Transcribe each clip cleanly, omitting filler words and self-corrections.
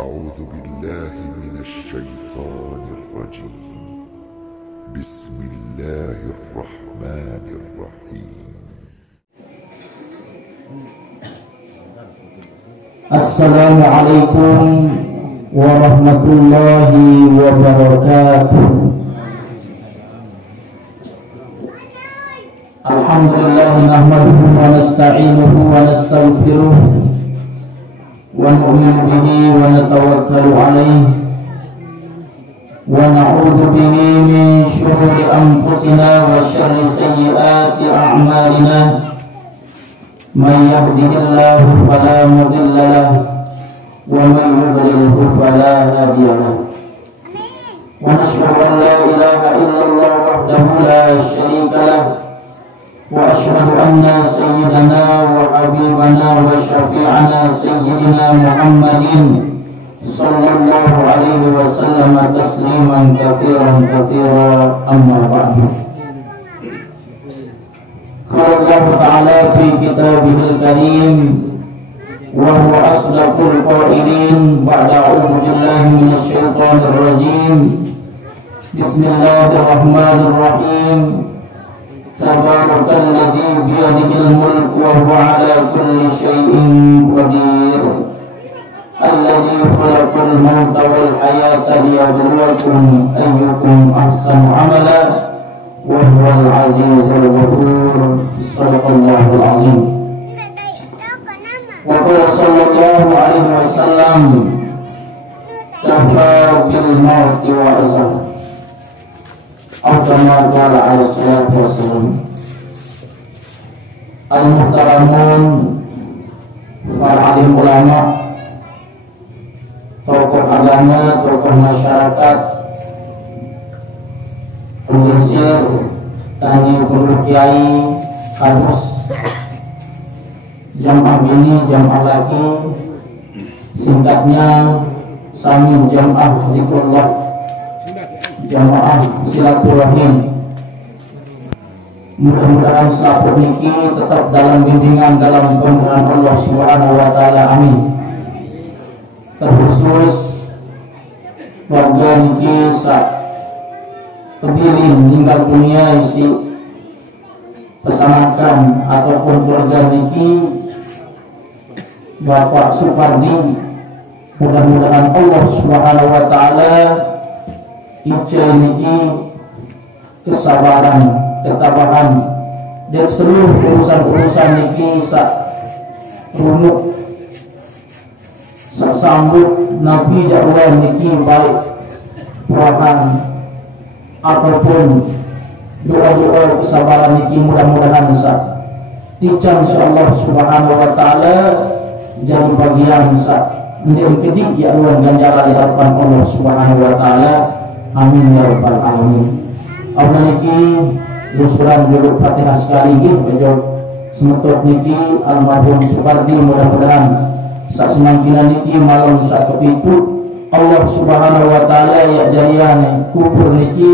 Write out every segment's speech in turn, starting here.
أعوذ بالله من الشيطان الرجيم. بسم الله الرحمن الرحيم. السلام عليكم ورحمة الله وبركاته. الحمد لله نحمده ونستعينه ونستغفره ونؤمن به ونتوكل عليه ونعوذ به من شرور أنفسنا وشر سيئات أعمالنا. من يهده الله فلا مضل له ومن يضلله فلا هادي له. ونشهد أن لا إله إلا الله وحده لا شريك له، وأشهد أن سيدنا وحبيبنا وشفيعنا سيدنا محمد صلى الله عليه وسلم تسليما كثيرا كثيرا. أما بعد، قال الله تعالى في كتابه الكريم وهو أصدق القائلين بعد أعوذ بالله من الشيطان الرجيم. بسم الله الرحمن الرحيم. تبارك الذي بيده الملك وهو على كل شيء قدير. الذي خلق الموت والحياة ليبلوكم أيكم أحسن عملا وهو العزيز الغفور. صدق الله العظيم. وقال صلى الله عليه وسلم: كفى بالموت وعظا. Al-Qamar alaihi salatu wassalam. Al-Muhtaramun, para alim ulama, tokoh agama, tokoh masyarakat, pengisir, tani puluh kiai, kadus, jamaah bini, jamaah laki, singkatnya Samin Jamaah Zikrullah, jamaah silaturahim. Mudah-mudahan sahabat niki tetap dalam bimbingan, dalam pembenaran Allah Subhanahu wa taala. Amin. Terkhusus warga niki sak kepilih meninggal dunia isi pesanakan ataupun keluarga niki Bapak Supardi, mudah-mudahan Allah Subhanahu wa taala ijazah niki kesabaran, ketabahan, dan seluruh urusan-urusan niki sak runut, sak sambut Nabi dakwah niki, baik perahan ataupun doa-doa kesabaran niki, mudah-mudahan sak tican insyaallah Subhanahu wa taala jadi bagian sak ndem kedik ya Allah ganjaran di hadapan Allah Subhanahu wa taala. Amin ya rabbal alamin. Allah niki lusuran dulu Fatihah sekali nggih bejo semetut niki almarhum Supardi, mudah-mudahan sak semangkina niki malam sak kepitu Allah Subhanahu wa taala ya jariane kubur niki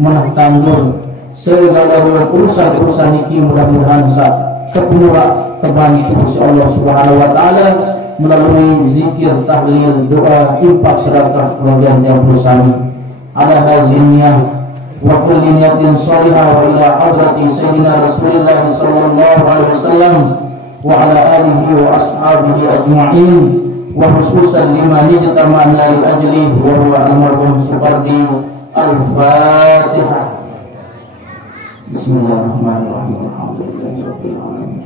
menah tanggul segala urusan-urusan niki, mudah-mudahan sak kepenuh kebantu si Allah Subhanahu wa taala melalui zikir, tahlil, doa, infak, sedekah, kemudian yang bersama ala haziniyah wa kulli niyatin shalihah wa ila hadrati sayyidina Rasulillah sallallahu alaihi wasallam wa ala alihi wa ashabihi ajma'in wa khususan liman ijtama'na li ajli wa huwa almarhum Supardi. Al-Fatihah. Bismillahirrahmanirrahim. Alhamdulillahirabbil alamin.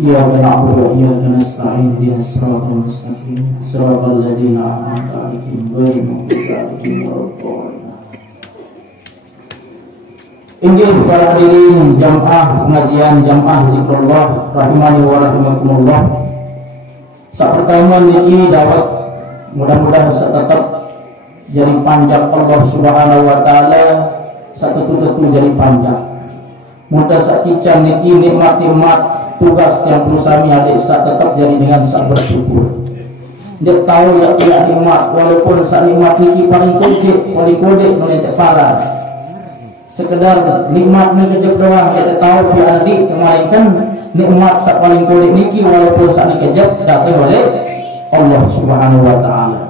Iyyaka na'budu wa iyyaka nasta'in. Ihdinas siratal mustaqim. Siratal ladzina an'amta 'alaihim ghairil maghdubi 'alaihim waladdallin. Inggih para hadirin jamaah pengajian jamaah zikrullah rahimani wa rahimakumullah. Saat pertama niki dawet mudah-mudahan tetap jadi panjang Allah Subhanahu wa taala, satu jadi panjang. Mudah sakican niki nikmat-nikmat tugas yang bersami adik sak tetap jadi dengan sak bersyukur. Dia tahu ya tidak nikmat, walaupun sak nikmat niki paling kode menetek parah. Sekedar nikmat kejep doang, kita tahu dia adik kemarin kan nikmat sak paling kode niki, walaupun sak kejep dapat oleh Allah Subhanahu wa taala.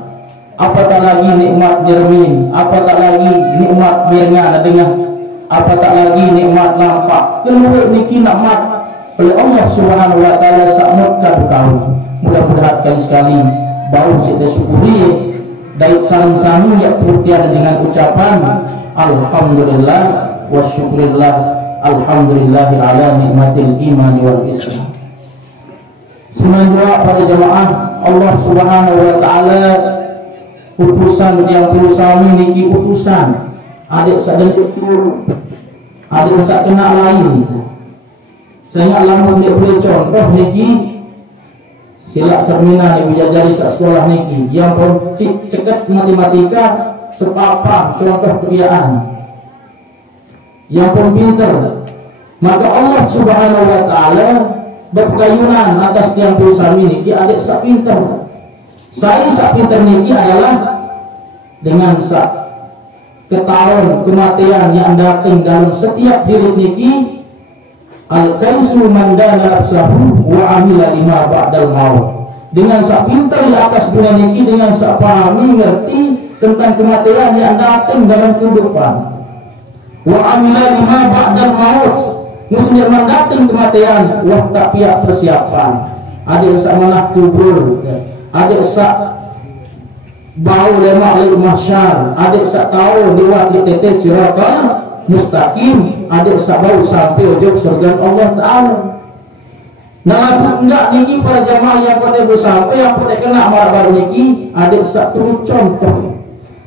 Apatah lagi nikmat jermin, apatah lagi nikmat mirna dengar, apatah lagi nikmat nampak. Keluar niki nikmat oleh Allah Subhanahu wa taala sakmut kau. Mudah-mudahan sekali bau kita syukuri dari saling-saling ya putihan dengan ucapan alhamdulillah wa syukurillah alhamdulillah ala nikmatil iman wal islam. Semoga para jemaah Allah Subhanahu wa taala utusan yang berusaha niki utusan adik sadar betul adik sak kena lain saya lamun dia boleh contoh niki silak semina ni bijajari sak sekolah niki yang pun ceket matematika sepapa contoh kerjaan yang pun pinter maka Allah Subhanahu wa taala berkayunan atas tiang berusaha niki adik sak pinter. Saya sak pinter niki adalah dengan sak ketahuan kematian yang datang dalam setiap diri niki al-kaisu mandana nafsahu wa amila lima ba'dal maut. Dengan sak pinter di atas dunia niki dengan sak pahami ngerti tentang kematian yang datang dalam kehidupan. Wa amila lima ba'dal maut. Muslim datang kematian wah tak pihak persiapan. Ada sak manah kubur. Adik sak bau lemak lagi mahsyar, adik sak tahu lewat di tetes siratal mustaqim, adik sak bau sampai ujung surga Allah Ta'ala. Nah enggak niki para jamaah yang pada bersampai yang pada kena marah baru niki adik sak turut contoh.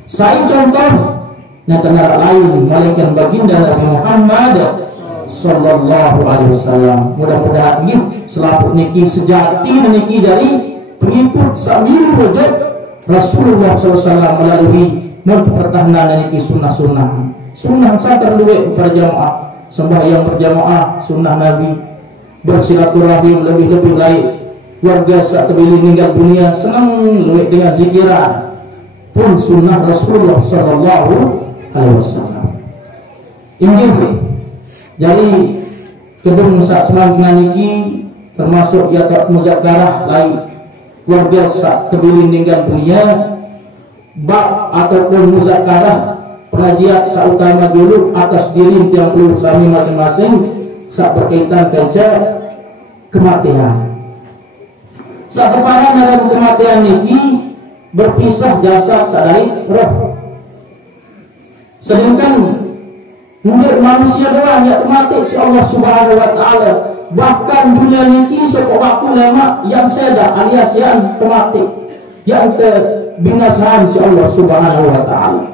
Saya contoh yang tenara lain malaikat baginda Nabi Muhammad sallallahu alaihi wasallam. Mudah-mudahan selaput niki sejati niki dari pengikut sambil wajib Rasulullah SAW melalui mempertahankan niki sunnah-sunnah sadar duit para jamaah sembahyang berjamaah sunnah Nabi bersilaturahim lebih-lebih lain warga saat terpilih meninggal dunia senang duit dengan zikiran pun sunnah Rasulullah SAW. Injil jadi kedung saat semangkina niki termasuk yakat muzakarah lain warga sak terpilih meninggal dunia bab ataupun muzakarah pengajian sak utama dulu atas diri yang perlu sami masing-masing sak berkaitan kerja kematian. Sak keparang dalam kematian niki berpisah jasad sadari roh. Sedangkan mungkin manusia doang yang mati si Allah Subhanahu wa taala. Bahkan dunia niki sepok waktu lama yang seda alias yang mati yang kebinasaan si Allah Subhanahu wa taala.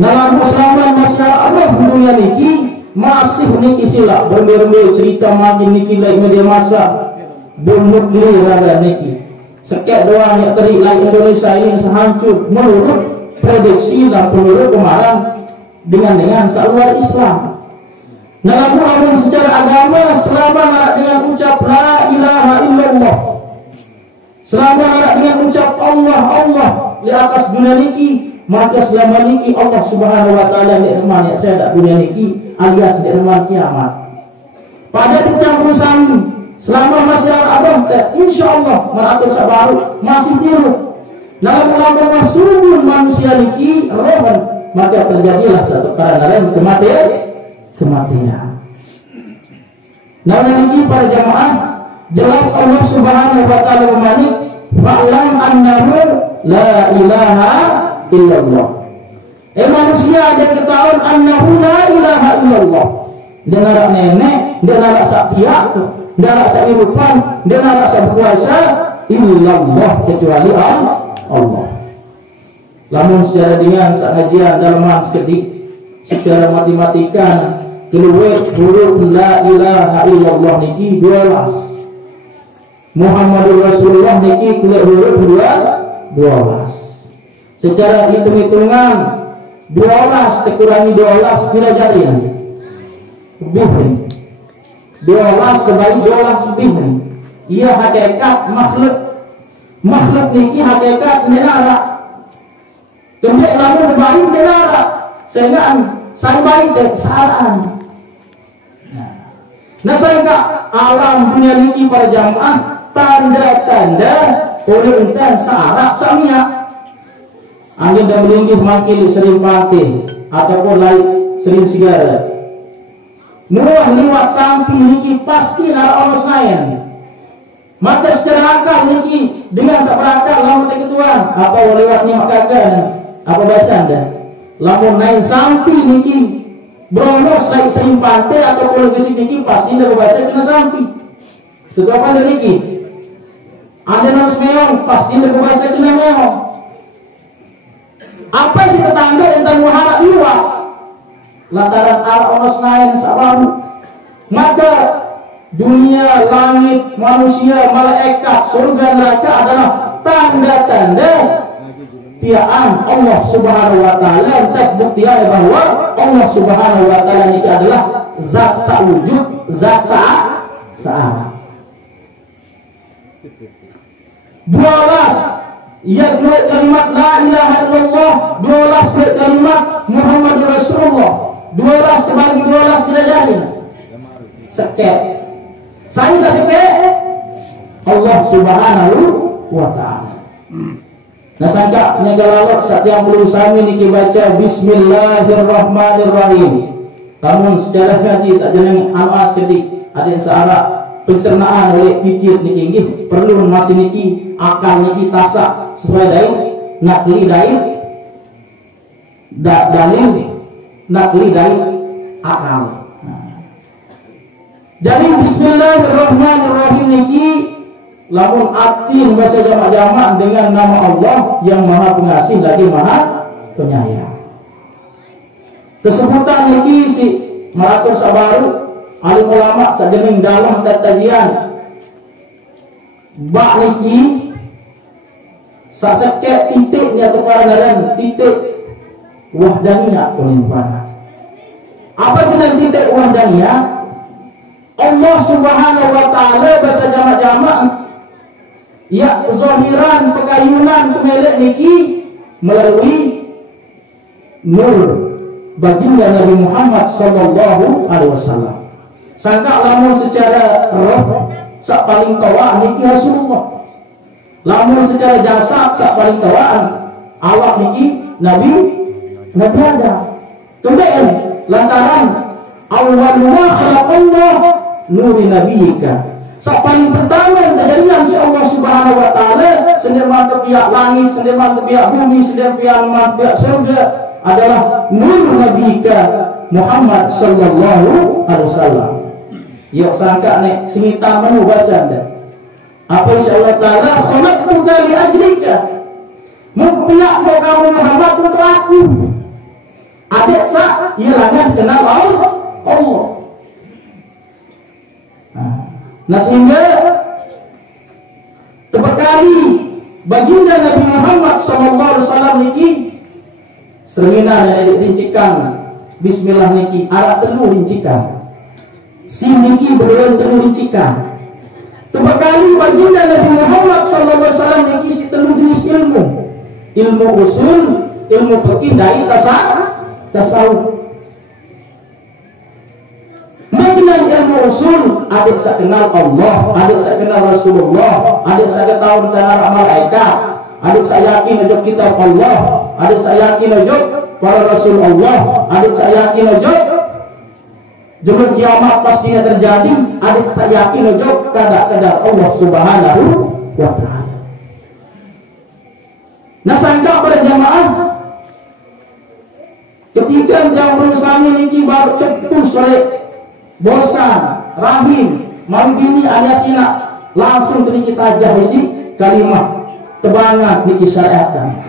Dalam keselamatan masyarakat Allah dunia niki masih niki sila berber cerita makin niki lain media masa bernuklir ada niki sekek doang yang teri lain Indonesia ini sehancur menurut prediksi dan menurut kemarin dengan seluar Islam. Namun secara agama selama nak dengan ucap la ilaha illallah, selama nak dengan ucap Allah di atas dunia niki, maka selama niki Allah Subhanahu wa taala di rumah yang saya tak dunia niki alias di rumah kiamat. Pada tiap perusahaan selama masih ada insyaallah meratus baru masih tiru. Namun masuk manusia niki rohan maka terjadilah satu perkara kematian. Nah ini para jamaah jelas Allah Subhanahu wa taala memanik fa'lam annahu la ilaha illallah. Manusia ada ketahuan annahu la ilaha illallah. Dia nak nenek, dia nak sak pihak, dia nak sak irupan, dia nak sak berkuasa illallah kecuali Allah. Lamun secara dengan sak ngajian dalam sekedik secara matematika keluar huruf la ilaha illallah niki 12. Muhammadur Rasulullah niki keluar huruf 12. Secara hitung-hitungan 12 dikurangi 12 bila jadi lebih 12 kembali 12 lebih. Ia hakikat makhluk niki hakikat menara. Kemudian lalu berbalik menara sehingga saya baik dan kesalahan. Nah saya alam dunia niki para jamaah tanda-tanda oleh intan saarak samia angin dan melinggih makin sering pati ataupun lain sering sigara nuah liwat sampi niki pasti nara Allah senayan. Maka secara akal niki dengan seberakal lamun ketuan apa lewat ni makakan apa bahasa anda lamun naik sampi niki bronos lain sering pati ataupun gesik niki pasti dah bahasa kena sampi. Setelah apa dari niki ada harus meong pasti dah bahasa kena meong. Apa sih tetangga tentang muharap liwat lantaran Allah senayan sabaru. Maka dunia, langit, manusia, malaikat, surga, neraka adalah tanda-tanda piaan Allah Subhanahu wa taala untuk buktian bahwa Allah Subhanahu wa taala ini adalah zat sawujud, zat sa'at. 12 ya kalimat la ilaha illallah, 12 kalimat Muhammad Rasulullah, 12 terbagi 12 tidak jadi sekek saya sekek Allah Subhanahu wa taala. Nah sangka nyagalawak setiap berusaha ini baca Bismillahirrahmanirrahim. Namun secara hati saja yang amas ketik ada searah pencernaan oleh pikir niki nggih perlu masih niki akal niki tasak sesuai dain nakli dain dalil nakli dain akal. Jadi Bismillahirrahmanirrahim niki lamun atin bahasa jamak-jamak dengan nama Allah yang Maha Pengasih lagi Maha Penyayang. Kesebutan niki si meratur sabaru alim ulama sajening dalam tatajian bak niki saseket titik ni atau paradan titik wahdaniyah kulimpana. Apa kena titik wahdaniyah? Allah Subhanahu wa taala bahasa jamak-jamak ya zahiran pekayunan kemelek niki melalui nur baginda Nabi Muhammad sallallahu alaihi wasallam. Sangka lamun secara roh sak paling tawa niki Rasulullah. Lamun secara jasad sak paling tawaan awak niki Nabi Adam. Kemudian lantaran awal ma khalaqallah nuri nabiyika. Sak paling pertama yang terjadian si Allah Subhanahu wa taala sendiri mantap pihak langit, sendiri mantap pihak bumi, sendiri pihak surga adalah nur nabiyika Muhammad sallallahu alaihi wasallam. Yo sangka nek semita menu bahasa anda. Apa insya Allah taala khalaqtuka li ajlika. Mau pihak mau kamu Muhammad untuk aku. Adik sak ilanan kenal Allah. Nah sehingga terbekali baginda Nabi Muhammad SAW niki sermina dan rincikan Bismillah niki arah telu rincikan si niki berdua telu rincikan. Terbekali baginda Nabi Muhammad SAW niki si telu jenis ilmu usul, ilmu fikih dari tasawuf. Dengan ilmu usul, adik saya kenal Allah, adik saya kenal Rasulullah, adik saya tahu tentang malaikat, adik saya yakin ujub kitab Allah, adik saya yakin ujub para Rasul Allah, adik saya yakin ujub jumlah kiamat pastinya terjadi, adik saya yakin ujub kadar Allah Subhanahu wa taala. Nah sangka pada jamaah ketika jam berusaha niki baru cepus oleh bosan, rahim, manggini alias ina langsung tadi kita ajar isi kalimat tebangan disyariatkan.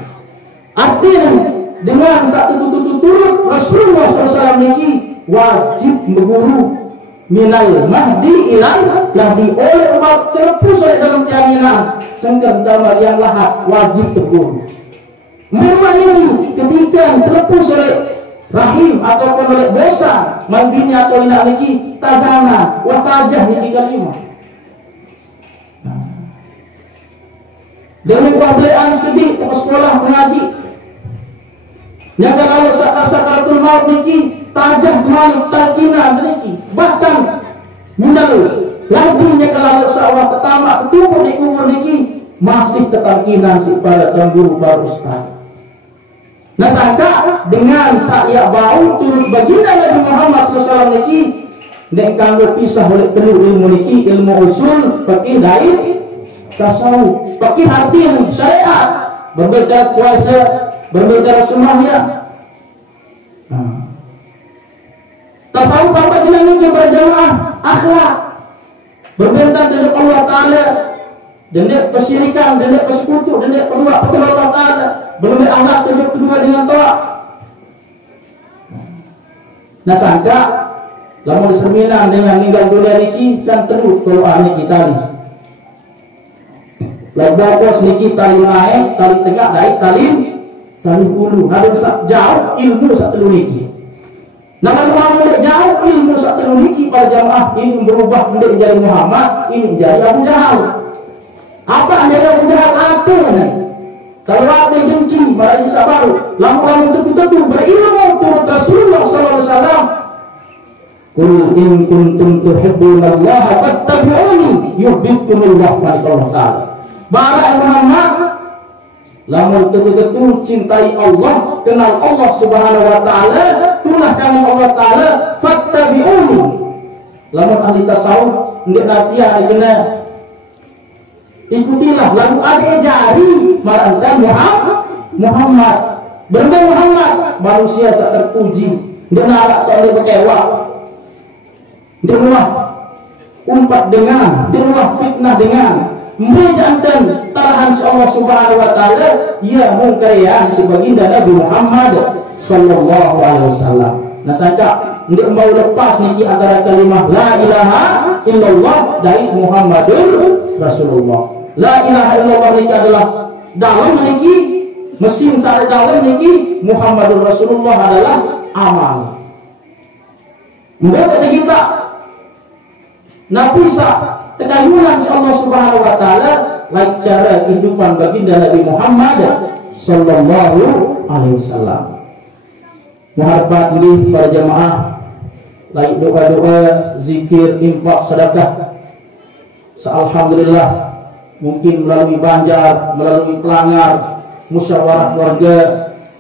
Artinya dengan satu turut Rasulullah SAW niki wajib berguru minal mahdi ilal lahdi oleh umat celepus oleh dalam keyakinan sengken damar yang lahat wajib berguru. Memang ini ketika celepus oleh rahim ataupun oleh bosan manggini atau ina niki tazana watajah niki kalimah. Dari kuablean sedih ke sekolah mengaji. Yang kalau sakaratul maut niki tajah malik talkina niki bahkan minal lagi nya kalau sawah pertama ketumpuk di kubur niki masih ketarkinan si para guru para ustaz. Nah sangka dengan saya bau turut baginda Nabi Muhammad SAW niki nek kanggo pisah oleh telu ilmu niki, ilmu usul, fikih, dalil, tasawuf, fikih hati syariat, berbicara puasa, berbicara sembahyang. Tasawuf apa kita niki berjamaah akhlak, berbentak dengan Allah Taala, dengan persirikan, dengan persekutu, dengan kedua Allah Taala, belum anak kedua dengan toa. Nah sangka lamun seminan dengan ninggal dunia niki kan terus kalau ahli kita ni. Labos niki tali naik, tali tengah naik, tali hulu. Ada jauh ilmu sak telu niki. Nah kalau jauh ilmu sak telu niki para jamaah ini berubah menjadi Muhammad, ini menjadi Abu Jahal. Apa yang Abu Jahal apa ni? Kalau ada jengki, para sahabat, lamun tentu berilmu turut Rasulullah SAW. Qul in kuntum tuhibbuna Allah fattabi'uni yuhibbukumullah Allah Ta'ala. Barang Muhammad lamun betul-betul cintai Allah, kenal Allah Subhanahu wa taala, itulah kami Allah Taala, fattabi'uni. Lamun ahli tasawuf ndik latihan kena ikutilah lalu ada jari marangkan Muhammad berbeda Muhammad manusia sak terpuji dengar tak boleh berkewa di rumah umpat dengan di rumah fitnah dengan menjantan tarahan si Allah Subhanahu wa taala ia mungkarian si baginda Nabi Muhammad sallallahu alaihi wasallam. Nah sangka ndik mau lepas niki antara kalimah la ilaha illallah dari Muhammadur Rasulullah. La ilaha illallah niki adalah dalam niki mesin sare dalam niki, Muhammadur Rasulullah adalah amal. Mbak kita napisa tekayunan si Allah Subhanahu wa taala like cara kehidupan baginda Nabi Muhammad sallallahu alaihi wasallam. Muharbat ini para jamaah like doa-doa, zikir, infak, sedekah. Alhamdulillah mungkin melalui banjar, melalui pelangar, musyawarah keluarga,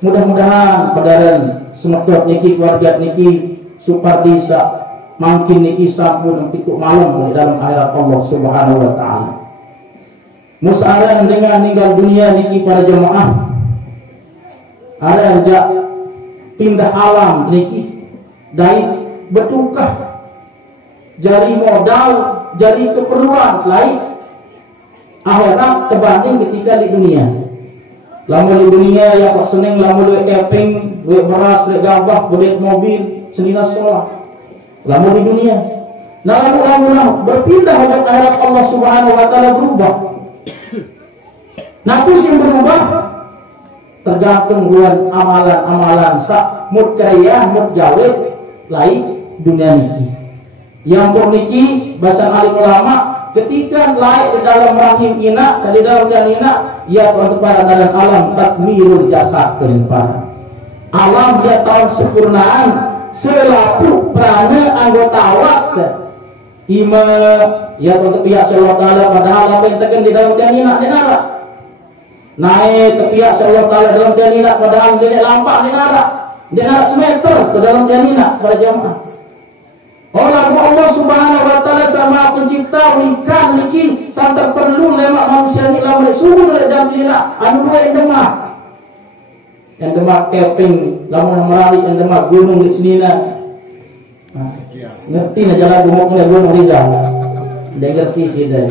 mudah-mudahan padaran semetot niki keluarga niki suparti sa makin niki sampun pituk malam di dalam akhirat Allah Subhanahu wa taala. Musaran dengan meninggal dunia niki para jemaah ada jak pindah alam niki dari bertukah jari modal, jari keperluan lain akhirat kebanding ketika di dunia. Lamun di dunia yang kok seneng lamun duit keping, duit beras, duit gabah, duit mobil, senina sholat. Lamun di dunia. Nah lamun berpindah ke akhirat Allah Subhanahu wa taala berubah. Nah yang berubah tergantung dengan amalan-amalan sak mut kaya, mut jawab lain dunia niki. Yang pun niki bahasa alim ulama ketika laik di dalam rahim ina dan di dalam janina ia kepada dalam alam takmirul jasad kelimpangan alam dia tahu sempurnaan selaku prana anggota awak ima ya untuk pihak Allah Ta'ala padahal apa yang tekan di dalam janina dinara naik ke pihak Allah Ta'ala dalam janina padahal dia lampak dinara semeter ke dalam janina pada jamaah. Allah Subhanahu wa taala sama pencipta ikan niki sangat perlu lemak manusia ni lamun suruh oleh dalam dina anu yang demak keping lamun merali yang demak gunung di senina. Ngerti na jalan gunung Rizal. Dia ngerti sih dah.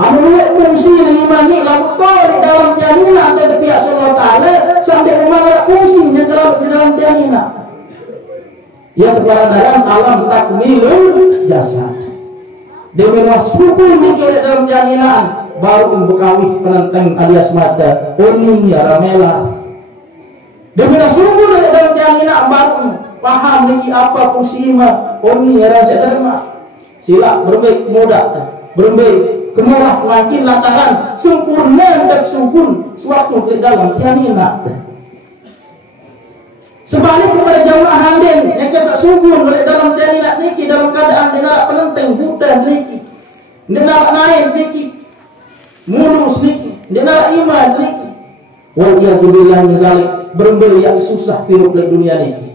Anu fungsi yang imani lamun di dalam janina ada pihak Allah Taala sampai mana fungsi yang di dalam janina. Ya kepada dalam alam takmilul jasad. Demi suku mikir dalam jaminan baru bekawih penenteng alias mata kuning ya ramela. Demi suku dalam jaminan baru paham niki apa fungsi ma kuning ya ramela. Sila berbaik muda berbaik kemulah makin lantaran sempurna dan sempurna suatu ke dalam jaminan. Sebalik kepada jamaah handen yang kesak sungguh dalam jaminan niki dalam keadaan dengar penenteng buta niki dengar naik niki mulus niki Dia nak iman niki. Wal yazubillah min zalik, berbeli yang susah hidup di dunia niki.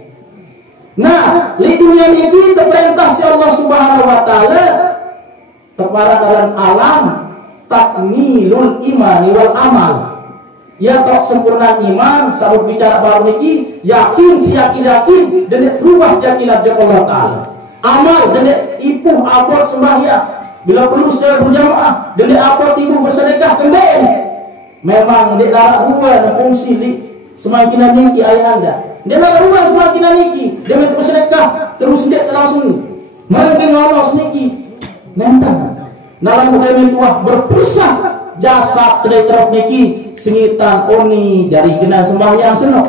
Nah, di dunia niki terperintah si Allah Subhanahu wa taala kepada dalam alam takmilul imani wal amal. Ya tok sempurna iman, sabut bicara baru niki, yakin si yakin dan terubah yakinat jeung Allah taala. Amal dan ipuh abot sembahyang, bila perlu secara berjamaah, dan abot ibu bersedekah kendeng. Memang dia dah rubah fungsi li semakin niki ayah anda. Dia dah rubah semakin niki, dia bersedekah terus dia langsung mungkin ngonos niki. Nentang. Dalam budaya tuah berpisah jasa kedai terok niki singitan oni jari kena sembahyang senok,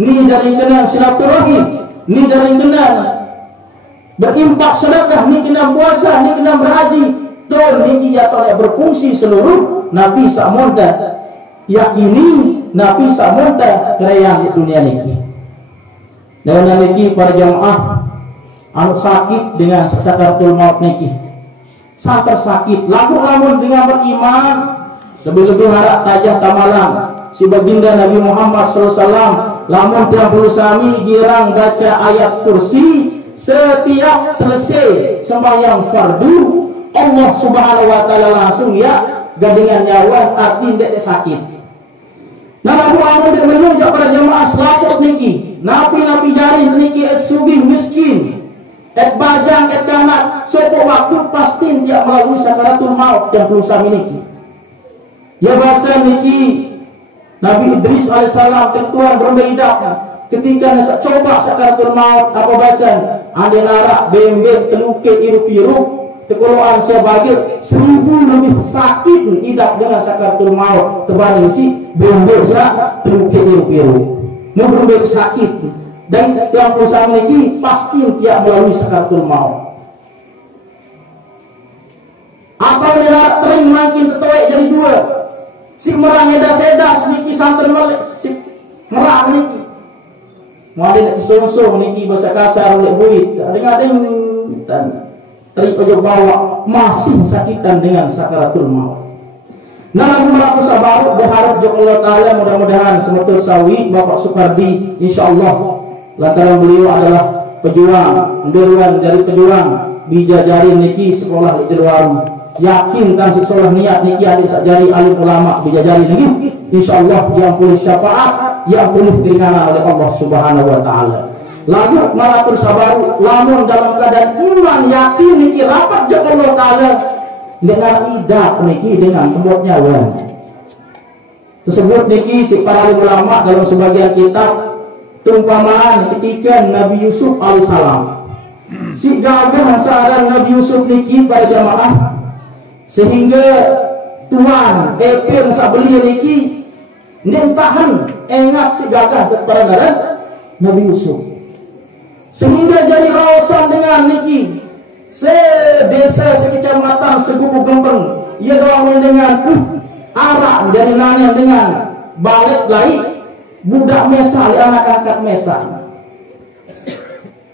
ni jari kena silaturahmi, ni jari kena berimpak sedekah, ni kena puasa, ni kena berhaji. Tuh niki jatuhnya berfungsi seluruh Nabi samonda yakini Nabi samonda kerajaan di dunia niki. Dan niki para jamaah anu sakit dengan sakaratul maut niki. Sangat sakit, lamun dengan beriman, lebih-lebih harap tajah tamalan si baginda Nabi Muhammad SAW. Lamun tiap puluh sami girang baca ayat kursi setiap selesai sembahyang fardu, Allah Subhanahu wa taala langsung ya gadingan nyawa arti dek sakit. Nah, lamun dia menunjuk para jamaah selaput niki, napi jari niki et sugih miskin. Et bajang, et kanak, sopo waktu pasti tidak melalui sakaratul maut yang berusaha niki. Ya bahasa niki Nabi Idris alaihissalam ketuan berbeda ketika nasa coba sakaratul maut apa bahasa ada narak bembek teluke irup-irup tekoloan sebagai 1000 lebih sakit hidup dengan sakaratul maut terbanding si bembek sa teluke irup-irup berbeda sakit. Dan yang perusahaan ini pasti tidak melalui sakaratul maut. Atau dia tering makin tertuai jadi dua. Si merang eda sedas niki santen melek si merang niki. Mau ada sungsung niki bahasa kasar oleh buit. Ada-ada dan teri ojo bawa masih sakitan dengan sakaratul maut. Nah, aku melaku sabar berharap jo Allah taala mudah-mudahan semetul sawi Bapak Supardi insyaallah lantaran beliau adalah pejuang, nderuan dari pejuang bija jari niki sekolah di Jeruarem. Yakin kan sekolah niat niki adik sakjari alim ulama bija jari niki insyaallah yang pulih syafaat, yang pulih keringanan oleh Allah Subhanahu wa taala. Lalu malatul sabar lamun dalam keadaan iman yakin niki rapat jeung Allah taala dengan idak niki dengan tembok nyawa. Tersebut niki si para ulama dalam sebagian kitab tumpamaan ketika Nabi Yusuf alaihissalam si gagah saran Nabi Yusuf niki pada jamaah sehingga tuan epir sabeli niki nentahan engat si gagah pada ngaran Nabi Yusuf sehingga jadi rawasan dengan niki desa sekecamatan segugu gempeng ia doang dengan arah dari nanya dengan balik lain budak mesa, anak angkat mesa.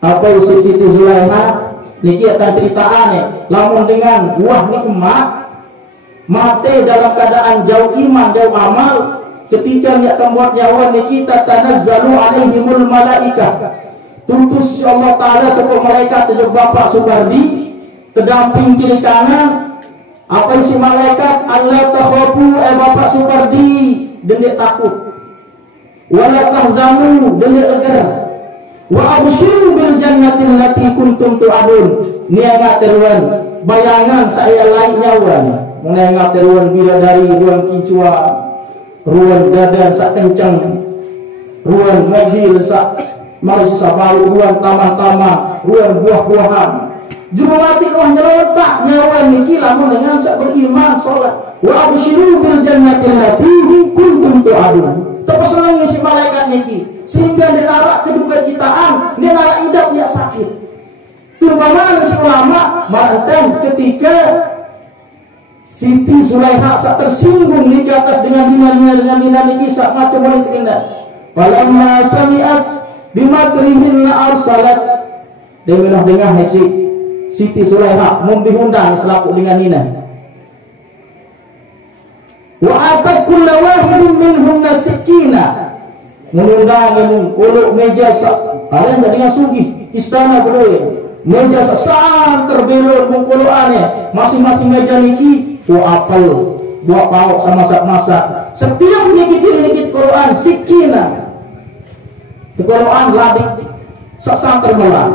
Apa isi Siti Zulaiha niki akan ceritaannya. Lamun dengan buah nikmat mati dalam keadaan jauh iman, jauh amal, ketika dia akan buat nyawa niki tatanazzalu alaihimul malaikah. Tutus Allah taala sepuluh malaikat tujuh Bapak Supardi kedamping kiri kanan. Apa isi malaikat? Allah takhafu Bapak Supardi dan dia takut. Wala tahzanu dan agar wa abshiru bil jannati allati kuntum tu'adun. Niaga teruan bayangan saya lain nyawa menengah teruan bidadari ruang kincua ruang dadan sak kencang ruang mobil sak mari sabaru ruang taman-taman ruang buah-buahan jumati roh nyeletak nyawa niki lamun dengan sak beriman salat wa abshiru bil jannati allati kuntum tu'adun. Tapi senang si malaikat niki sehingga dia narak keduka citaan, dia narak hidup dia sakit. Tumpahan si ulama mantan ketika Siti Zulaiha sak tersinggung di atas dengan dina niki sak macam mana tindak. Falamma sami'at bimakrihinna arsalat dia dengar si Siti Zulaiha membihundang selaku dengan nina. Wa atat kulla wahidin minhum sikina. Mengundang kuluk meja kalian jadi sugih istana boleh. Meja sasan terbelur mengkuluane masing-masing meja niki apel buah pauk sama masak. Setiap nikit Quran sikina. Quran ladik sasan terbelah.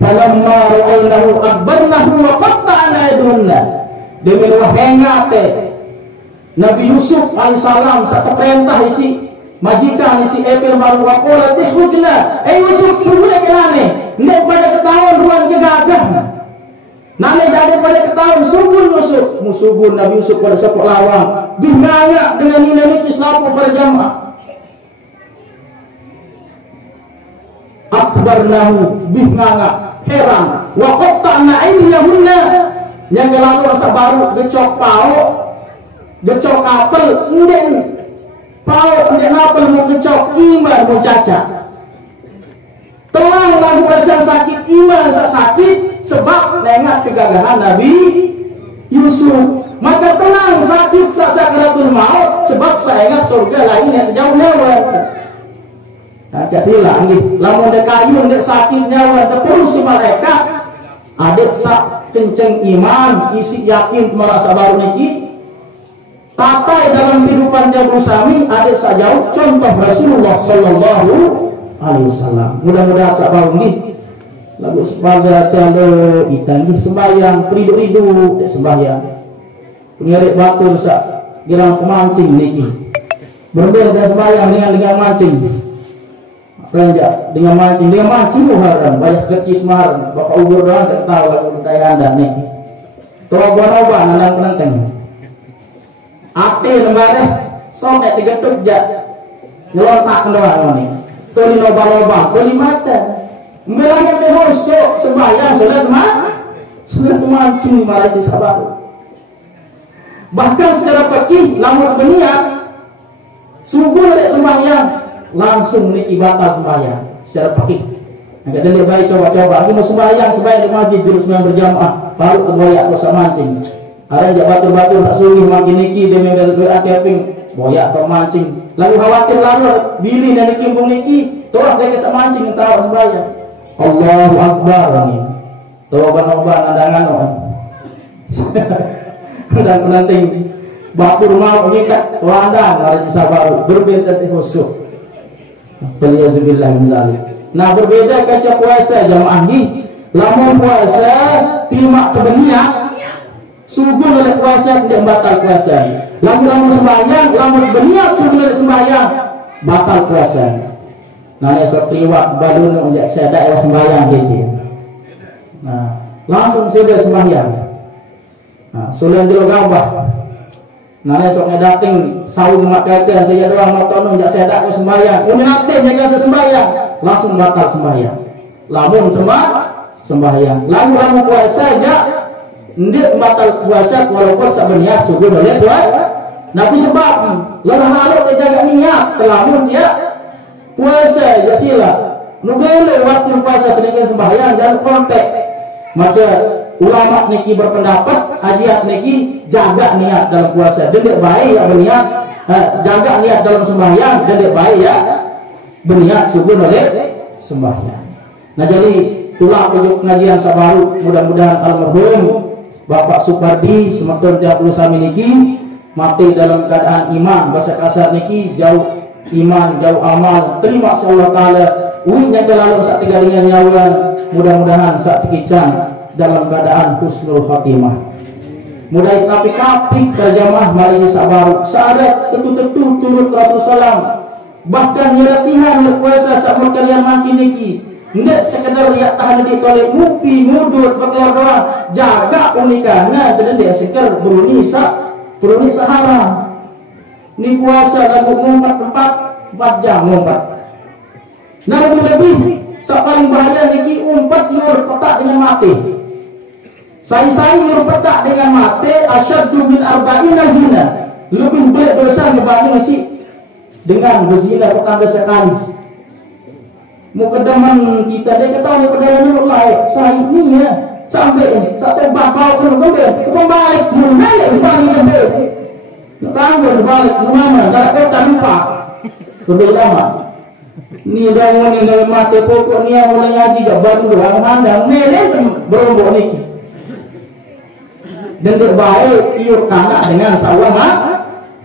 Falamma ra'aynahu akbarnahu wa qatta'na aydunna. Demi wahengate Nabi Yusuf alaihissalam satu perintah isi majikan isi epil baru wakola tihujna. Yusuf suruhnya kenane ndak pada ketahuan ruang kegagah. Nane jadi pada ketahuan subun musugun Nabi Yusuf pada sepok lawang binganga dengan ini Islam pada jamaah. Akbarnahu binganga heran wa qatta'na aydiyahunna. Yang lalu rasa baru gecok pau gecok apel ndek pau ndek apel mau gecok iman mau caca telang lagu rasa sakit iman sakit sebab nengat kegagahan Nabi Yusuf. Maka tenang sakit sakaratul maut sebab saya ingat surga lain yang jauh lewat. Nah, kasihlah nggih lamun dek kayu ndek sakit nyawa terus si malaikat adet sak kenceng iman isi yakin merasa baru niki pakai dalam kehidupan jauh sami adet sajauh contoh Rasulullah Sallallahu Alaihi Wasallam. Mudah-mudahan sak baru nggih lagu sebagai tiada ikan nggih sembahyang peridu-ridu sembahyang pengerik batur sak girang pemancing niki berbeda sembahyang dengan mancing. Renjak dengan mancing muharam banyak kecil semaran bapak ubur doang saya tahu lagu kaya anda nih tua buah nalang penenteng ate lembareh sonek 3 tujak ngelontak doang nih tuli loba tuli mata melanggar behosok sembahyang sudah mancing malah si sabar. Bahkan secara fakih lamun berniat subuh dari sembahyang langsung niki batal sembahyang secara fakih. Agak delik baik coba-coba aku mau sembahyang di masjid jurus yang berjamaah baru kegoyak dosa mancing. Ada jak batur-batur tak sungguh makin niki demi berdoa keping boyak atau mancing. Lalu khawatir lalu bili dan kimpung niki tolak dari mancing tahu sembahyang. Allahu Akbar ini. Toban-toban andangan dan penanting batur mau ngikat landang harus sabar berbeda khusyuk. Waliyahzubillah min zalik. Nah berbeda kaca puasa jamaah ni. Lamun puasa timak kebeniak sugun oleh puasa tidak batal puasa. Lamun sembahyang lamun beniak sugun oleh sembahyang batal puasa. Nah esok priwak badun unjak sada ya sembahyang di sini. Nah langsung sudah sembahyang. Nah sudah dulu gabah. Nah esoknya dating saung makaikan saya doang motono jak sedak ku sembahyang. Unatin jaga sembahyang langsung batal sembahyang. Lamun sembahyang. Lamun puasa aja ndik batal puasa walaupun sabeniat subuh boleh buat. Nabi sebab lalu haluk dia jaga niat lamun dia puasa aja sila. Nu boleh waktu puasa sedikit sembahyang dan kontek. Maka ulama niki berpendapat ajiat niki jaga niat dalam puasa dedek baik ya berniat jaga niat dalam sembahyang dedek baik ya berniat subuh oleh sembahyang. Nah jadi itulah tujuh pengajian sabaru mudah-mudahan almarhum Bapak Supardi semakin 30 sami niki mati dalam keadaan iman bahasa kasar niki jauh iman jauh amal terima Allah taala uinya lalu saat tiga dengan nyawa mudah-mudahan saat kican dalam keadaan husnul khatimah. Mudah kapik-kapik berjamaah Malaysia sabaru saadat tentu-tentu turut Rasulullah. Bahkan ya latihan puasa sama kalian makin niki. Ndak sekedar ya tahan di oleh mupi mudur berkeluar doa jaga unikana dan dia seker beruni sahara. Ni puasa lagu ngumpat 4 jam ngumpat. Nah lebih paling bahaya niki umpat yur petak dengan mati. Saya yur petak dengan mati asyaddu min arba'ina zina. Lebih berat dosa dibanding si dengan berzina petanda sekali. Mukedaman kita dia ketahui pada Allah saya ini ya sampai ini satu bapak pun kembali kembali Tanggung balik ke mana? Jarak kota lupa. Kedua lama. Ni dah ni dalam mata pokok ni yang mulai ngaji kat baru orang mandang ni berombok ni. Dan terbaik iur kanak dengan sawah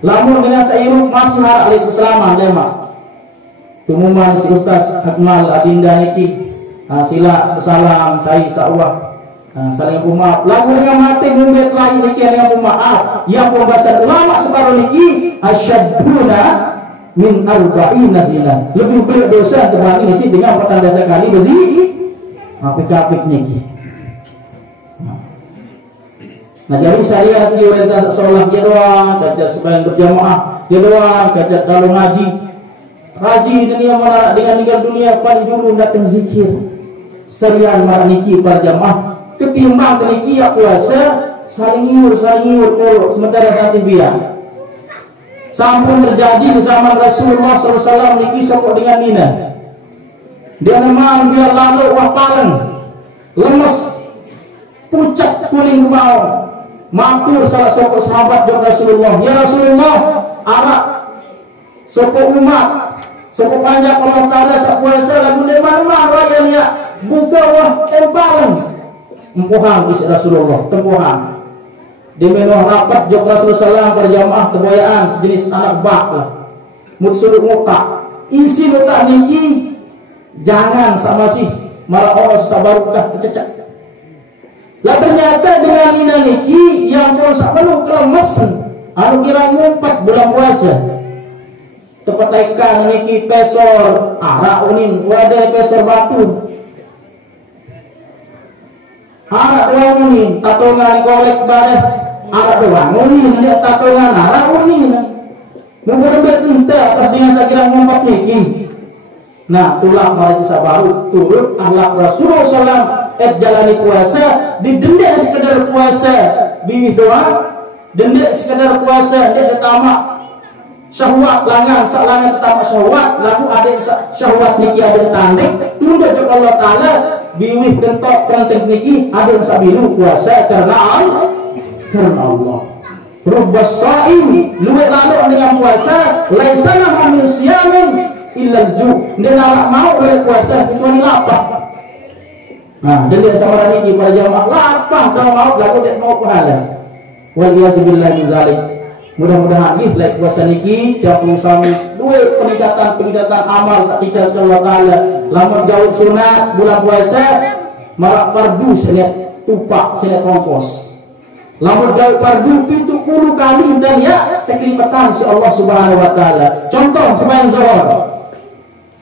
lamun dengan seirup masih harap alaikum selamat lema. Tumuman si Ustaz Akmal Adinda niki sila salam saya sawah. Saling maaf. Lagu dengan mati mumbet lain niki dengan maaf. Yang pembahasan ulama separuh niki asyaduna min arba'ina zina. Lebih berat dosa terbagi nisi dengan petanda sekali bezi. Apik-apik niki. Nah jadi syariat di orientasi sholat dia doang, kaca sebagian berjamaah dia doang, kaca kalau ngaji. Haji dunia mana dengan tinggal dunia paling dulu datang zikir. Serian marah niki para jamaah. Ketimbang teniki ya puasa saling iur kolok sementara saat biar sampun terjadi bersama Rasulullah SAW niki sokok dengan Nina dia memang biar lalu wapalan lemes pucat kuning kebau matur salah sokok sahabat dari Rasulullah, ya Rasulullah arak sokok umat sokok panjang Allah Ta'ala sak puasa lagu dia mana rayanya buka wah empalan empuhan isi Rasulullah, tempuhan. Di menuh rapat jok Rasulullah SAW berjamaah keboyaan sejenis anak bak lah. Mutsuluk mutak. Isi mutak niki jangan sama sih malah orang sabarukah kececak. Lah ternyata dengan nina niki yang pun sak penuh kelemesan. Anu kira ngumpat bulan puasa. Tepat ikan niki pesor arak unin wadah pesor batu. Arak doang ini, tatongan kolek bareh. Arak doang ini, dia tatongan arak ini. Mungkin tinta atas dengan saya kira ngumpat niki. Nah, tulah marah baru turut ahlak Rasulullah SAW jalani puasa, didendek sekedar puasa bini doang, dendek sekedar puasa dia tamak syahwat langan, sak langan tamak syahwat, lalu ada syahwat niki ada tanding, tunduk kepada Allah Ta'ala. Biwih kentok konten niki ada sabilu puasa karena Allah. Rubbas saim luwih lalu dengan puasa laisana min siyamin illa ju. Dia nak mau oleh puasa kecuali lapar. Nah, dan dia sama niki pada jamaah lapar kalau mau lalu dia mau pahala. Wal yazubillah min zalik. Mudah-mudahan nih like puasa niki tiap sami duwe peningkatan amal satika sallallahu taala lamun gaul sunat bulan puasa marak fardu senet tupak senet kompos lamun gaul fardu 70 kali dan ya kekelipatan si Allah Subhanahu wa taala. Contoh sembahyang zuhur,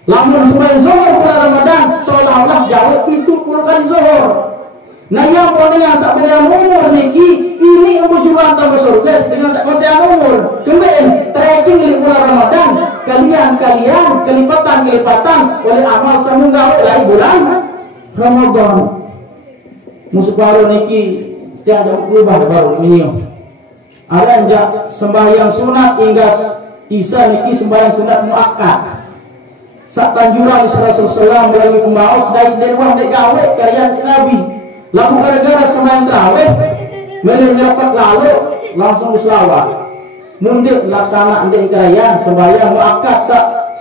lamun sembahyang zuhur bulan Ramadan seolah-olah gaul 70 kali zuhur. Nah yang mau dengan sabda umur niki ini umur tambah surga dengan sabda umur. Kemudian tracking di bulan Ramadan kalian kelipatan oleh amal semunggaw lain bulan Ramadan. Musuh baru niki tiada berubah baru ini. Ada enggak sembahyang sunat hingga isa niki sembahyang sunat muakkad. Sak tanjuran Rasulullah melalui pembaos dari wah dek gawe kalian si Nabi. Lalu gara-gara sembahyang tarawih mendapat lalu langsung selawat mundur laksana andai kalian sembahyang muakkad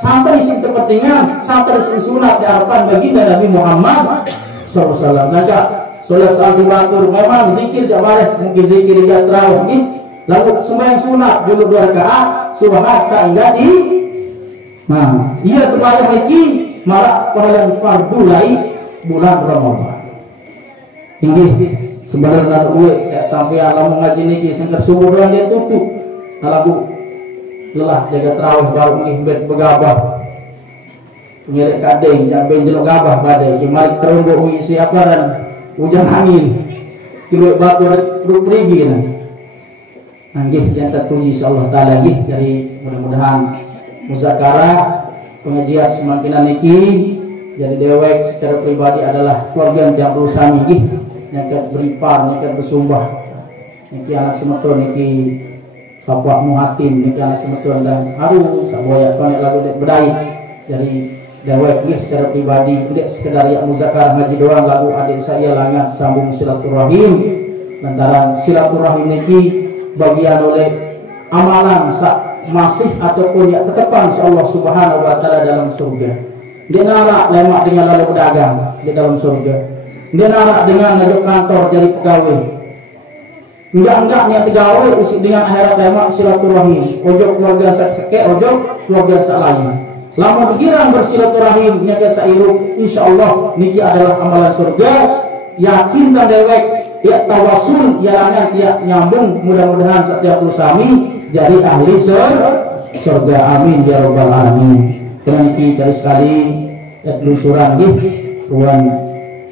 sampai isi kepentingan sampai isi sunat di hadapan baginda Nabi Muhammad SAW. Maka solat saat dibatur memang zikir tidak boleh, mungkin zikir di tarawih mungkin lalu sembahyang sunat dulu 2 rakaat subhanallah sehingga sih. Nah ia terbalik lagi malah pahala fardu lain bulan Ramadan. Tinggi sebenarnya gue saya sampai alam mengaji niki sengker subuh doang dia tutup kalau lelah jaga terawih baru nih begabah ngerek kadeng sampai jelok gabah badai kemarin terombok isi apa dan hujan angin kilo batu pergi kan nanti yang tertuju insyaallah taala lagi dari mudah-mudahan muzakarah pengajian semakin niki jadi dewek secara pribadi adalah keluarga yang berusaha niki nyakat beripar, nyakat bersumpah niki anak semetron, niki bapak muhatim, niki anak semetron dan haru saboya konek lagu dek bedai jadi dewek secara pribadi tidak sekedar ya muzakarah ngaji doang lalu adik saya langat sambung silaturahim lantaran silaturahim niki bagian oleh amalan masih ataupun ya tetapan Allah Subhanahu wa taala dalam surga. Dia narak lemak dengan lalu berdagang di dalam surga. Dia narak dengan ngajak kantor jadi pegawai. Enggak niat pegawai isi dengan akhirat lemak silaturahim. Ojo keluarga sake, ojo keluarga lain. Lama dikirang bersilaturahim nyaga sairu insyaallah niki adalah amalan surga. Yakin dan dewek ya tawasul yarangan ya nyambung mudah-mudahan setiap sami jadi ahli surga amin ya rabbal alamin. Peniki dari sekali telusuran nggih ruang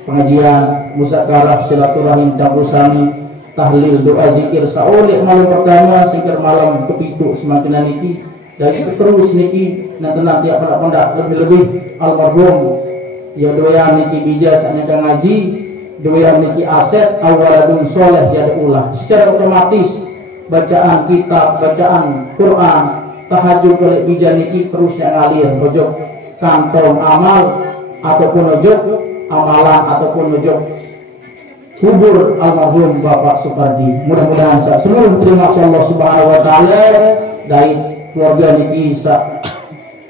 pengajian muzakarah silaturahim campur sami tahlil doa zikir saolek malam pertama singkir malam kepitu semakin niki dari terus niki nanti tiap pendak lebih-lebih almarhum ya doyan niki bija saknya kang ngaji doyan niki aset awaladun soleh ya ulah secara otomatis bacaan kitab bacaan Quran tahajud oleh bija niki terusnya ngalir ojo kantong amal ataupun ojo amalan ataupun ojo kubur almarhum Bapak Supardi. Mudah-mudahan seluruh terima kasih Allah Subhanahu wa taala dari keluarga niki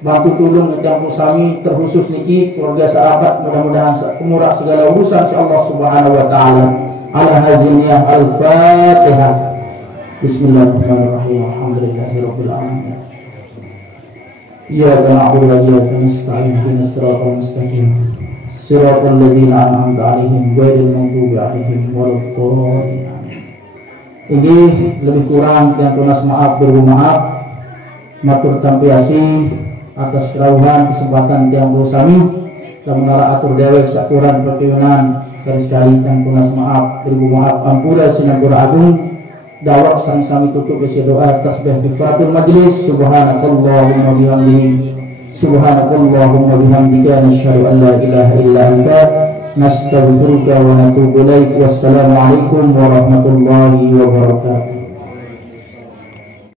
bantu tolong campur sami terkhusus niki keluarga sahabat mudah-mudahan murah segala urusan si Allah Subhanahu wa taala. Ala haziniyah al-Fatihah. Bismillahirrahmanirrahim. Alhamdulillahirabbil alamin. Iyyaka na'budu wa iyyaka nasta'in. Ihdinas siratal mustaqim. Siratal ladzina an'amta 'alaihim ghairil maghdubi 'alaihim waladdallin. Ini lebih kurang dan tunas maaf berupa maaf. Matur tampiasi atas kerawuhan kesempatan yang bersami dan mengarah atur dewek saturan perkeunan garis kali dan tunas maaf berupa maaf ampura sinagura agung dawak sami-sami tutup besi doa tasbih bifatul majlis subhanakallahumma bihamdika nasyhadu an la ilaha illa anta nastaghfiruka wa natubu ilaik. Wassalamualaikum warahmatullahi wabarakatuh.